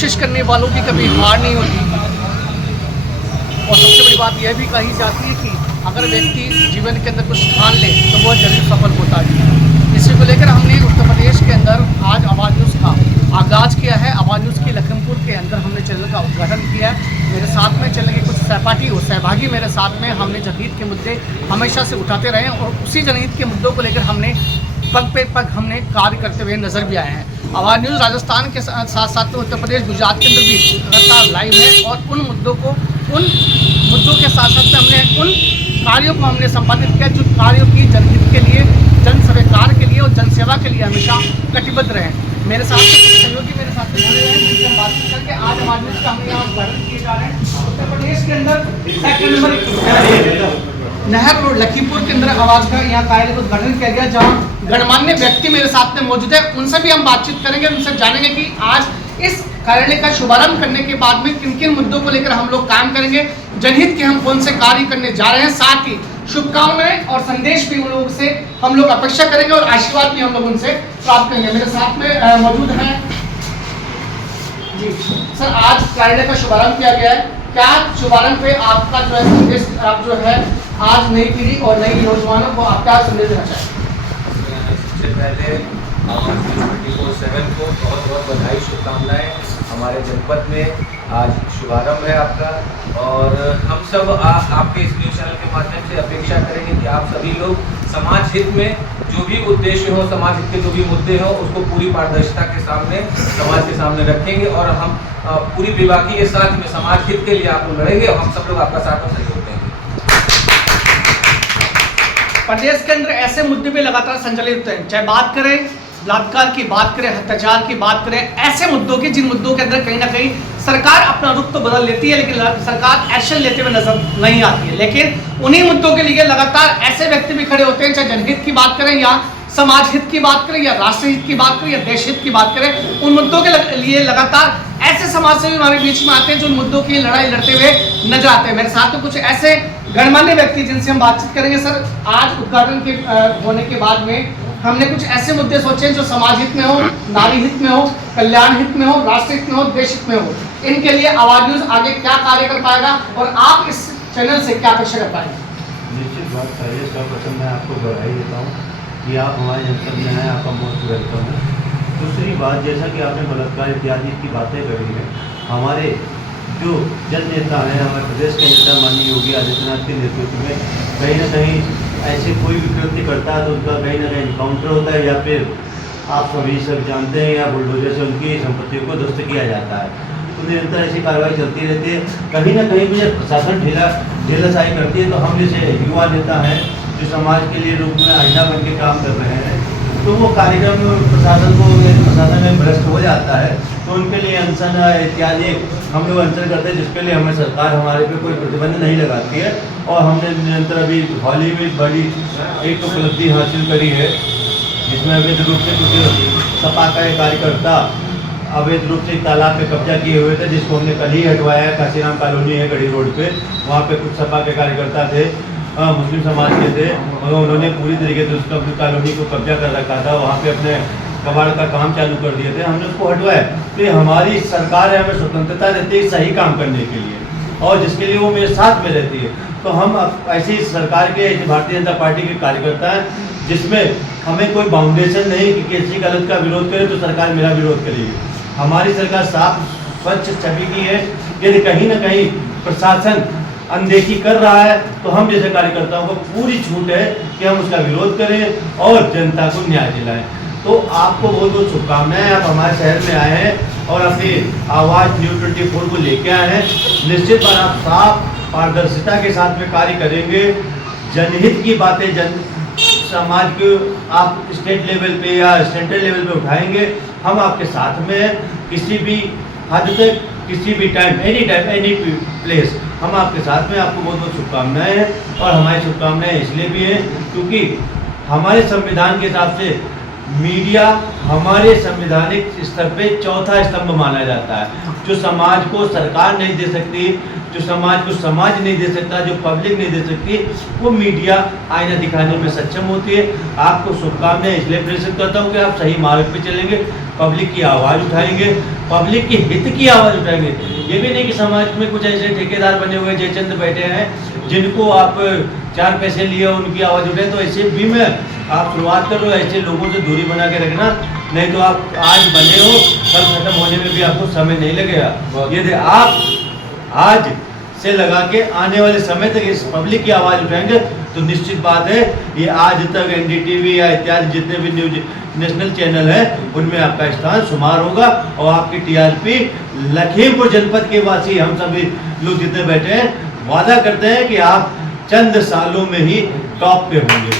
कोशिश करने वालों की कभी हार नहीं होती। और सबसे बड़ी बात यह भी कही जाती है कि अगर व्यक्ति जीवन के अंदर कुछ ठान ले तो वह जरूर सफल होता है। इसी को लेकर हमने उत्तर प्रदेश के अंदर आज आवाज़ न्यूज़ का आगाज़ किया है। आवाज़ न्यूज़ की लखनपुर के अंदर हमने चैनल का उद्घाटन किया है। मेरे साथ में चैनल के कुछ सहपाठी और सहभागी मेरे साथ में, हमने जनहित के मुद्दे हमेशा से उठाते रहे और उसी जनहित के मुद्दों को लेकर हमने पग पे पग हमने कार्य करते हुए नजर भी आए हैं। आवाज़ न्यूज़ राजस्थान के साथ साथ उत्तर प्रदेश, गुजरात के अंदर भी लगातार लाइव है और उन मुद्दों के साथ साथ हमने उन कार्यों को हमने संपादित किया जो कार्यों की जनहित के लिए, जन सरोकार के लिए और जनसेवा के लिए हमेशा कटिबद्ध रहे। मेरे साथ सहयोगी मेरे साथ जुड़े हैं जिनसे हम बातचीत करके आज आवाज़ न्यूज़ का हम यहाँ उद्घाटन किए जा रहे हैं। उत्तर प्रदेश के अंदर सेक्टर नंबर नहर रोड लखीमपुर के अंदर आवाज़ का यहाँ कार्य का उद्घाटन किया गया, जहाँ गणमान्य व्यक्ति मेरे साथ में मौजूद है। उनसे भी हम बातचीत करेंगे, उनसे जानेंगे कि आज इस कार्यालय का शुभारंभ करने के बाद में किन किन मुद्दों को लेकर हम लोग काम करेंगे, जनहित के हम कौन से कार्य करने जा रहे हैं, साथ ही शुभकामनाएं और संदेश भी उन लोगों से हम लोग अपेक्षा करेंगे और आशीर्वाद भी हम लोग उनसे प्राप्त करेंगे। मेरे साथ में मौजूद हैं जी सर, आज कार्यालय का शुभारंभ किया गया है। क्या शुभारंभ पे आपका जो है संदेश, आप जो है आज नई पीढ़ी और नई नौजवानों को आप क्या संदेश देना चाहेंगे? सबसे पहले आवाज़ न्यूज़ 24/7 को बहुत बहुत बधाई, शुभकामनाएं। हमारे जनपद में आज शुभारंभ है आपका और हम सब आपके इस न्यूज़ चैनल के माध्यम से अपेक्षा करेंगे कि आप सभी लोग समाज हित में जो भी उद्देश्य हो, समाज हित के जो भी मुद्दे हो, उसको पूरी पारदर्शिता के सामने, समाज के सामने रखेंगे और हम पूरी बेबाकी के साथ में समाज हित के लिए आप लोग लड़ेंगे और हम सब लोग आपका साथ और सहयोग देंगे। प्रदेश के अंदर ऐसे मुद्दे भी लगातार संचालित होते हैं, चाहे बात करें बलात्कार की, बात करें हत्याचार की, बात करें ऐसे मुद्दों की जिन मुद्दों के अंदर कहीं ना कहीं सरकार अपना रुख तो बदल लेती है लेकिन सरकार एक्शन लेते हुए नजर नहीं आती है। लेकिन उन्हीं मुद्दों के लिए लगातार ऐसे व्यक्ति भी खड़े होते हैं, चाहे जनहित की बात करें या समाज हित की बात करें या राष्ट्र हित की बात करें या देश हित की बात करें, उन मुद्दों के लिए लगातार ऐसे समाज सेवी हमारे बीच में आते हैं जो उन मुद्दों की लड़ाई लड़ते हुए नजर आते हैं। मेरे साथ में कुछ ऐसे गणमान्य व्यक्ति जिनसे हम बातचीत करेंगे। सर, आज उद्घाटन के होने के बाद में हमने कुछ ऐसे मुद्दे सोचे जो समाज हित में हो, नारी हित में हो, कल्याण हित में हो, राष्ट्र हित में हो, देश हित में हो। इनके लिए आवाज़ न्यूज़ आगे क्या कार्य कर पाएगा और आप इस चैनल से क्या अपेक्षा कर पाएंगे? निश्चित बात है, सर्वप्रथम मैं आपको बधाई देता हूँ कि आप हमारे जनपद में हैं, आपका मोस्ट वेलकम है। दूसरी बात, जैसा कि आपने बलात्कार इत्यादि की बातें करी हैं, हमारे जो जन नेता हैं, हमारे प्रदेश के नेता माननीय योगी आदित्यनाथ के नेतृत्व में कहीं ना कहीं ऐसे कोई भी कृत्य करता है तो उनका कहीं ना कहीं इनकाउंटर होता है या फिर आप सभी सब जानते हैं या बुलडोजर से उनकी संपत्तियों को ध्वस्त किया जाता है। तो निरंतर ऐसी कार्रवाई चलती रहती है। कहीं ना कहीं भी जब प्रशासन ढीलाशाही करती है तो हम जैसे युवा नेता हैं जो समाज के लिए रूप में आईना बन के काम कर रहे हैं, तो वो कार्यक्रम प्रशासन में भ्रष्ट हो जाता है तो उनके लिए अनशन इत्यादि हम लोग अनशन करते हैं, जिसके लिए हमें सरकार हमारे पे कोई प्रतिबंध नहीं लगाती है। और हमने निरंतर अभी हाल ही में बड़ी एक उपलब्धि हासिल करी है जिसमें अवैध रूप से कुछ सपा का एक कार्यकर्ता अवैध रूप से एक तालाब पे कब्जा किए हुए थे, जिसको हमने कल ही हटवाया है। काशीराम कॉलोनी है गढ़ी रोड पे, वहाँ पे कुछ सपा के कार्यकर्ता थे, मुस्लिम समाज के थे, मगर उन्होंने पूरी तरीके से उसका अपनी कॉलोनी को कब्जा कर रखा था, वहाँ पे अपने कबाड़ का काम चालू कर दिए थे, हमने उसको हटवाया। तो ये हमारी सरकार है, हमें स्वतंत्रता रहती है सही काम करने के लिए और जिसके लिए वो मेरे साथ में रहती है। तो हम ऐसी सरकार के भारतीय जनता पार्टी के कार्यकर्ता हैं जिसमें हमें कोई बाउंडेशन नहीं कि किसी गलत का विरोध करे तो सरकार मेरा विरोध करेगी। हमारी सरकार साफ स्वच्छ छवि की है। यदि कहीं ना कहीं प्रशासन अनदेखी कर रहा है तो हम जैसे कार्यकर्ताओं को पूरी छूट है कि हम उसका विरोध करें और जनता को न्याय दिलाएं। तो आपको बहुत बहुत शुभकामनाएं। आप हमारे शहर में आए हैं और अपनी आवाज़ न्यूज़ 24 को लेके आए हैं। निश्चित बार आप साफ पारदर्शिता के साथ में कार्य करेंगे, जनहित की बातें समाज को आप स्टेट लेवल पे या सेंट्रल लेवल पे उठाएंगे। हम आपके साथ में हैं, किसी भी हद तक, किसी भी टाइम, एनी प्लेस हम आपके साथ में। आपको बहुत बहुत शुभकामनाएं हैं और हमारी शुभकामनाएं इसलिए भी हैं क्योंकि हमारे संविधान के हिसाब से मीडिया हमारे संवैधानिक स्तर पे चौथा स्तंभ माना जाता है। जो समाज को सरकार नहीं दे सकती, जो समाज को समाज नहीं दे सकता, जो पब्लिक नहीं दे सकती, वो मीडिया आईना दिखाने में सक्षम होती है। आपको शुभकामनाएं इसलिए प्रेषित करता हूँ कि आप सही मार्ग पे चलेंगे, पब्लिक की आवाज़ उठाएंगे, पब्लिक के हित की आवाज़ उठाएंगे। ये भी नहीं कि समाज में कुछ ऐसे ठेकेदार बने हुए जयचंद बैठे हैं जिनको आप 4 पैसे लिए उनकी आवाज़ उठाए। तो ऐसे भी में आप शुरुआत करो, ऐसे लोगों से दूरी बना के रखना, नहीं तो आप आज बने हो, कल खत्म होने में भी आपको समय नहीं लगेगा। यदि आप आज से लगा के आने वाले समय तक इस पब्लिक की आवाज़ उठाएंगे तो निश्चित बात है ये आज तक NDTV या इत्यादि जितने भी न्यूज नेशनल चैनल है उनमें आपका स्थान शुमार होगा। और आपकी TRP लखीमपुर जनपद के वासी हम सभी लोग जितने बैठे हैं वादा करते हैं कि आप चंद सालों में ही टॉप पे होंगे।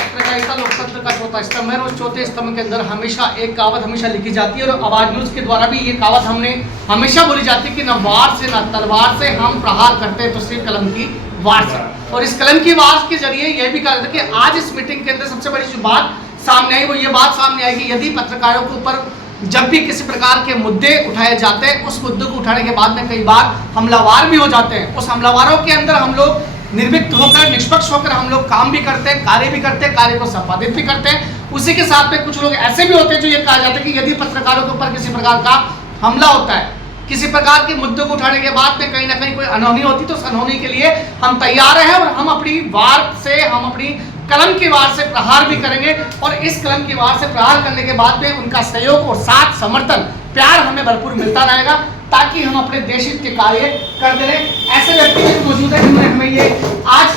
पत्रकारिता लोकतंत्र का चौथा स्तंभ है और चौथे स्तंभ के अंदर हमेशा एक कहावत हमेशा लिखी जाती है और आवाज न्यूज के द्वारा भी ये कहावत हमने हमेशा बोली जाती है कि न वार से न तलवार से हम प्रहार करते हैं तो सिर्फ कलम की वार से। और इस कलम की वार के जरिए यह भी कहा जाता है कि आज इस मीटिंग के अंदर सबसे बड़ी जो बात सामने आई वो ये बात सामने आई कि यदि पत्रकारों के ऊपर जब भी किसी प्रकार के मुद्दे उठाए जाते हैं, उस मुद्दे को उठाने के बाद में कई बार हमलावार भी हो जाते हैं। उस हमलावारों के अंदर हम लोग निर्भीक होकर, निष्पक्ष होकर हम लोग काम भी करते हैं, कार्य भी करते हैं, कार्य को संपादित भी करते हैं। उसी के साथ में कुछ लोग ऐसे भी होते हैं जो ये कहा जाता है कि यदि पत्रकारों के ऊपर किसी प्रकार का हमला होता है, किसी प्रकार के मुद्दों को उठाने के बाद में कहीं ना कहीं कोई अनहोनी होती तो उस अनहोनी के लिए हम तैयार हैं और हम अपनी वार से, हम अपनी कलम की वार से प्रहार भी करेंगे। और इस कलम की वार से प्रहार करने के बाद में उनका सहयोग और साथ, समर्थन, प्यार हमें भरपूर मिलता रहेगा ताकि हम अपने देश हित के कार्य करते रहें। ऐसे व्यक्ति भी मौजूद है जिन्होंने हमें ये आज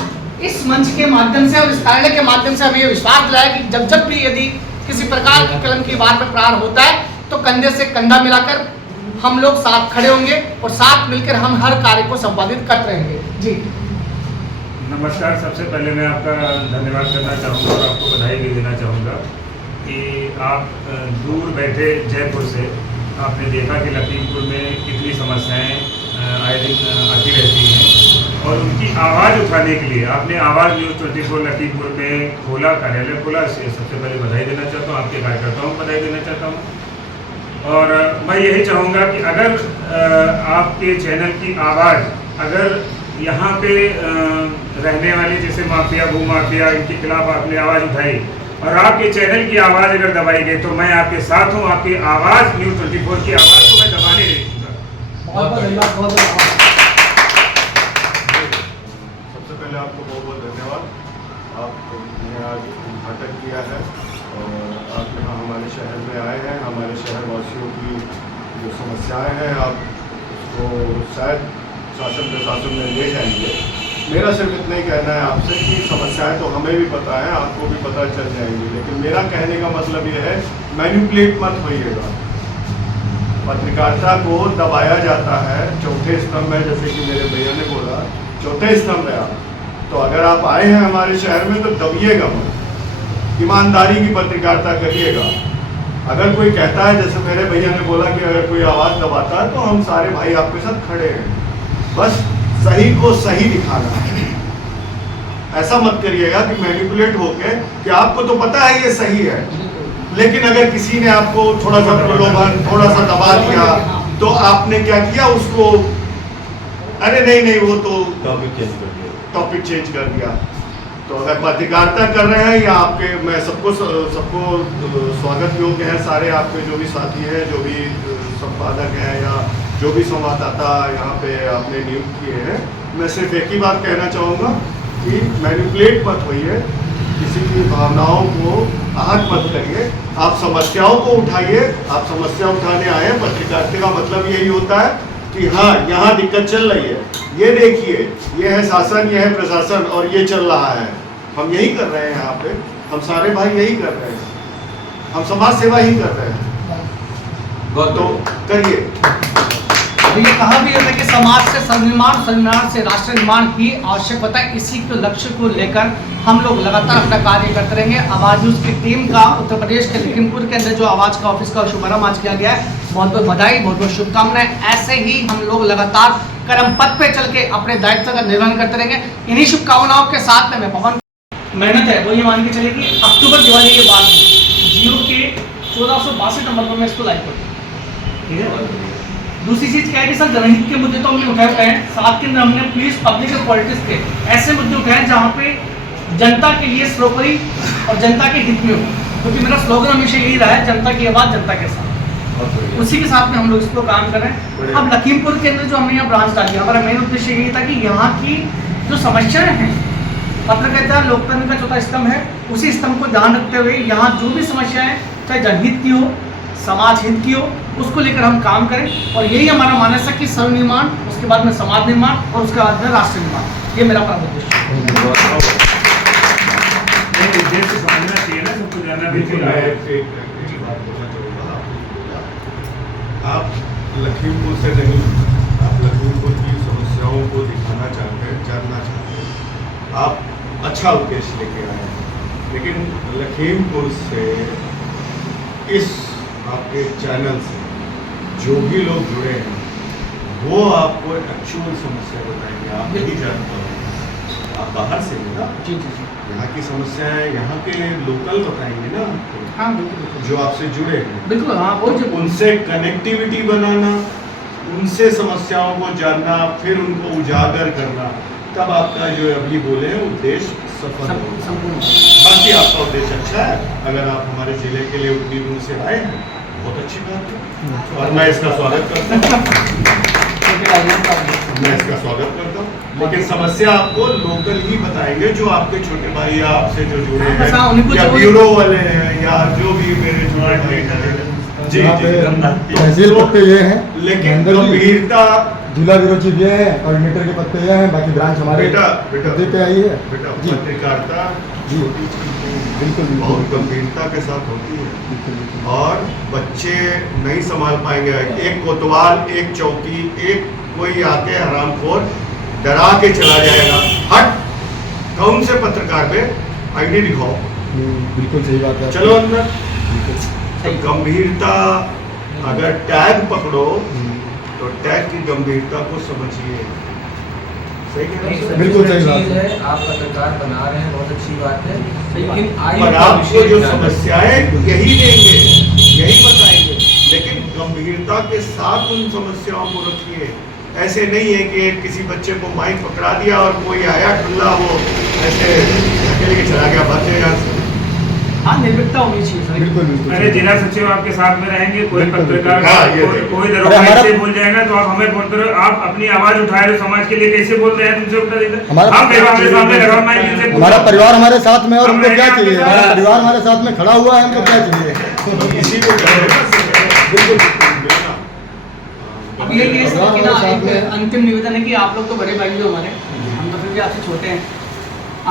इस मंच के माध्यम से और इस कार्यालय के माध्यम से हमें ये विश्वास दिलाया कि जब भी यदि किसी प्रकार की कलम की वार पर प्रहार होता है तो कंधे से कंधा मिलाकर हम लोग साथ खड़े होंगे और साथ मिलकर हम हर कार्य को संपादित करते रहेंगे। जी नमस्कार। सबसे पहले मैं आपका धन्यवाद करना चाहूँगा और आपको बधाई भी देना चाहूँगा कि आप दूर बैठे जयपुर से आपने देखा कि लखीमपुर में कितनी समस्याएं आए दिन आती रहती हैं और उनकी आवाज़ उठाने के लिए आपने आवाज़ न्यूज़ 24 लखीमपुर में खोला, कार्यालय खोला। सबसे पहले बधाई देना चाहता हूँ, आपके कार्यकर्ताओं को बधाई देना चाहता हूँ। और मैं यही चाहूँगा कि अगर आपके चैनल की आवाज़ अगर यहाँ पे रहने वाली जैसे माफिया, भू माफिया, इनके खिलाफ आपने आवाज़ उठाई और आपके चैनल की आवाज़ अगर दबाई गई तो मैं आपके साथ हूँ। आपकी आवाज़ न्यूज़ 24 की आवाज़ को मैं दबाने नहीं दूँगा। सबसे पहले आपको बहुत बहुत धन्यवाद। आपने आज उद्घाटन किया है और आप यहाँ हमारे शहर में आए हैं। हमारे शहर वासियों की जो समस्याएं हैं आप उसको शायद शासन प्रशासन में ले जाएंगे। मेरा सिर्फ इतना ही कहना है आपसे कि समस्याएं तो हमें भी पता है, आपको भी पता चल जाएंगी, लेकिन मेरा कहने का मतलब ये है मैनिपुलेट मत होइएगा। पत्रकारिता को दबाया जाता है, चौथे स्तंभ है, जैसे कि मेरे भैया ने बोला चौथे स्तंभ है आप। तो अगर आप आए हैं हमारे शहर में तो दबिएगा मत, ईमानदारी की पत्रकारिता करिएगा। अगर कोई कहता है, जैसे मेरे भैया ने बोला कि अगर कोई आवाज़ दबाता है तो हम सारे भाई आपके साथ खड़े हैं, बस सही को सही दिखाना है। ऐसा मत करिएगा कि मैनिपुलेट होके कि आपको तो पता है ये सही है, लेकिन अगर किसी ने आपको थोड़ा सा प्रलोभन, थोड़ा सा दबा दिया तो आपने क्या किया, उसको अरे नहीं वो तो टॉपिक चेंज कर दिया। तो अगर पत्रकारिता कर रहे हैं या आपके, मैं सबको स्वागत योग्य है, सारे आपके जो भी साथी हैं, जो भी संपादक हैं या जो भी संवाददाता यहाँ पे आपने नियुक्त किए हैं, मैं सिर्फ एक ही बात कहना चाहूँगा कि मैनिपुलेट मत होइए, किसी की भावनाओं को आहत मत करिए। आप समस्याओं को उठाइए, आप समस्या उठाने आए हैं। पत्रकारिता का मतलब यही होता है कि हाँ यहाँ दिक्कत चल रही है, ये देखिए, ये है शासन, ये है प्रशासन और ये चल रहा है। हम यही कर रहे हैं यहाँ पे, हम सारे भाई यही कर रहे हैं, हम समाज सेवा ही कर रहे हैं। तो करिए। तो ये कहा भी है कि समाज से निर्माण से राष्ट्र निर्माण ही आवश्यक होता है। इसी के लक्ष्य को लेकर हम लोग लगातार अपना कार्य करते रहेंगे। आवाज़ न्यूज़ की टीम का उत्तर प्रदेश के लखीमपुर के अंदर जो आवाज़ का ऑफिस का शुभारंभ आज किया गया है, बहुत बहुत बधाई, बहुत बहुत शुभकामनाएं। ऐसे ही हम लोग लगातार कर्म पथ पे चल के अपने दायित्व का निर्वहन करते रहेंगे। इन्हीं शुभकामनाओं के साथ में मैं पवन मेहनत है वो ये मान के चले कि अक्टूबर दिवाली के बाद जियो के 1462 नंबर पर मैं इसको लाइव करूँ, ठीक है। दूसरी चीज़ क्या है कि सर जनहित के मुद्दे तो हमने उठाए हैं, साथ के अंदर हमने पुलिस पब्लिक और पॉलिटिक्स के ऐसे मुद्दे उठाए हैं जहाँ पे जनता के लिए सर्वोपरि और जनता के हित में हो, क्योंकि मेरा स्लोगन हमेशा यही रहा है, जनता की आवाज़ जनता के साथ। उसी के साथ में हम लोग इस पर काम कर रहे हैं। अब लखीमपुर के अंदर जो हमने यहाँ ब्रांच डाली, हमारा मेन उद्देश्य यही था कि यहाँ की जो समस्याएं हैं, पत्रकारिता लोकतंत्र का चौथा स्तंभ है, उसी स्तंभ को ध्यान रखते हुए यहाँ जो भी समस्याएं चाहे जनहित की हो, समाज हित की हो, उसको लेकर हम काम करें। और यही हमारा मानस है कि सर्व निर्माण, उसके बाद में समाज निर्माण और उसके बाद में राष्ट्र निर्माण, ये मेरा परम उद्देश्य है। उद्देश्य समझना चाहिए ना, सबको जानना भी बिल्कुल, मैं चाहिए। एक बात बोलना चाहूँगा आप लखीमपुर से नहीं, आप लखीमपुर की समस्याओं को दिखाना चाहते हैं, जानना चाहते हैं, आप अच्छा उद्देश्य लेके आए हैं, लेकिन लखीमपुर से इस आपके चैनल से जो भी लोग जुड़े हैं वो आपको एक्चुअल समस्या बताएंगे। आप नहीं जानते हो, आप बाहर से हैं ना, जी जी जी, यहाँ की समस्याएं यहाँ के लोकल बताएंगे ना आपको, हाँ बिल्कुल जो आपसे जुड़े हैं। बिल्कुल, हाँ वो जो उनसे कनेक्टिविटी बनाना, उनसे समस्याओं को जानना, फिर उनको उजागर करना, तब आपका जो अभी बोले हैं उद्देश्य सफल होगा। संपूर्ण बाकी आपका उद्देश्य अच्छा है, अगर आप हमारे जिले के लिए उतनी दूर से आए हैं, बहुत अच्छी बात है और मैं इसका स्वागत करता हूँ, मैं इसका स्वागत करता हूँ। लेकिन समस्या आपको लोकल ही बताएंगे, जो आपके छोटे भाई या आपसे जो जुड़े हैं या ब्यूरो वाले हैं या जो भी मेरे जुड़े भाई हैं। जी तहसील पत्ते ये हैं, लेकिन गंभीरता जिला ब्यूरो चीफ ये है, कोऑर्डिनेटर के पत्ते ये हैं, बाकी ब्रांच हमारे बेटा पत्ते पे आई है। बेटा जी पत्रकारिता जी बिल्कुल बहुत गंभीरता के साथ होती है और बच्चे नहीं संभाल पाएंगे। एक कोतवाल, एक चौकी, एक कोई आके हरामखोर डरा के चला जाएगा, हट कौन से पत्रकार पे आईडी दिखाओ, बिल्कुल सही बात है। चलो अंदर। तो गंभीरता, अगर टैग पकड़ो तो टैग की गंभीरता को समझिए। सही कह रहे हैं? बिल्कुल सही बात चीज़ है, आप पत्रकार बना रहे हैं, बहुत अच्छी बात है, लेकिन पर आपको जो समस्याएं यही देंगे, यही बताएंगे, लेकिन गंभीरता के साथ उन समस्याओं को रखिए। ऐसे नहीं है कि किसी बच्चे को माइक पकड़ा दिया और कोई आया ठुल्ला वो ऐसे धकेल के चला गया, बातें यहाँ से। हाँ निर्भीकता होनी चाहिए सर। बिल्कुल बिल्कुल अरे जिला सचिव आपके साथ में रहेंगे, कोई बिल्कुल, पत्रकार हाँ, ये कोई अरे दरोगा हमारा- ऐसे बोल जाएगा तो आप हमें फोन करो, आप अपनी आवाज उठाए रहे समाज के लिए, कैसे बोल रहे हैं तुमसे उल्टा सीधा। हमारा- हम हमारे सामने लगा माइक इनसे पूछो। हमारा परिवार हमारे साथ में है और हम हमको क्या रहेंगे चाहिए, आपके हमारा साथ। परिवार हमारे साथ में खड़ा हुआ है, हमको क्या चाहिए। इसी को कह रहे हैं ना, बिल्कुल अब ये कि ना साथ एक में- अंतिम निवेदन है कि आप लोग तो बड़े भाई हो हमारे, हम तो फिर भी आपसे छोटे हैं,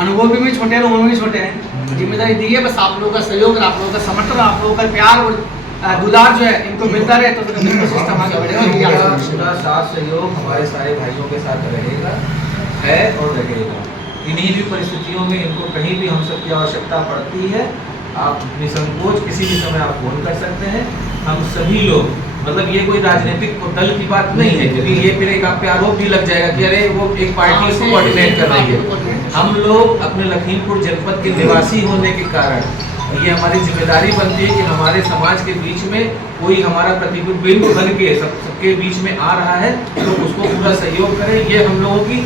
अनुभव भी छोटे हैं, उम्र भी छोटे हैं, जिम्मेदारी दी है, बस आप लोगों का सहयोग, आप लोगों का समर्थन, आप लोगों का प्यार और दुलार जो है इनको मिलता रहे तो सिस्टम आगे बढ़ेगा। और ये आशा है। पूरा साथ सहयोग हमारे सारे भाइयों के साथ रहेगा, है और रहेगा। इन्हीं भी परिस्थितियों में इनको कहीं भी हम सबकी आवश्यकता पड़ती है, आप निसंकोच किसी भी समय आप फोन कर सकते हैं। हम सभी लोग, मतलब ये कोई राजनीतिक दल की बात नहीं है, क्योंकि ये फिर एक आप पे आरोप भी लग जाएगा कि अरे वो एक पार्टी इसको कोऑर्डिनेट कर रही है। हम लोग अपने लखीमपुर जनपद के निवासी होने के कारण ये हमारी जिम्मेदारी बनती है कि हमारे समाज के बीच में कोई हमारा प्रतिबिंब बन के सबके बीच में आ रहा है तो उसको पूरा सहयोग करें। ये हम लोगों की